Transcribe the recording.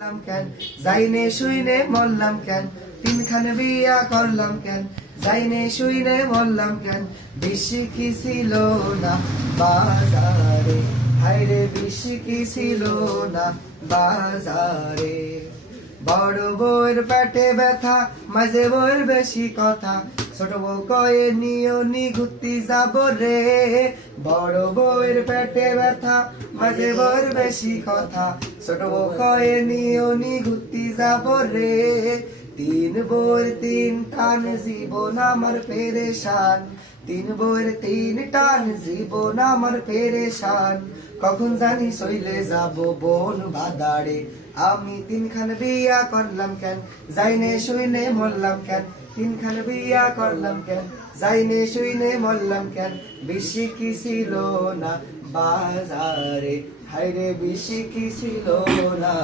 মরলাম কেন যাইনে শুইনে মরলাম কেন তিনখান বিয়া করলাম কেন যাইনে শুইনে মরলাম কেন বেশি কি ছিল না বাজারে হায়রে বেশি কি ছিল না বাজারে বড় বউয়ের পেটে ব্যথা মাঝে বউয়ের বেশি কথা ছোট বউ কয়ে নিও নি ঘুরতে যাব রে বড় বউয়ের পেটে ব্যথা মাঝে বউয়ের বেশি কথা ছোট বউ কয়ে নিও নি ঘুরতে যাব রে তিন বউয়ের তিন টান জীবন আমার পেরেশান তিন বউয়ের তিন টান জীবন আমার পেরেশান কখন জানি সইলে যাব বোন বাদারে আমি তিনখান বিয়া করলাম কেন যাইনে শুইনে মরলাম কেন তিনখান বিয়া করলাম কেন যাইনে শুইনে মরলাম কেন বেশি কি ছিল না বাজারে হায়রে বেশি কি ছিল না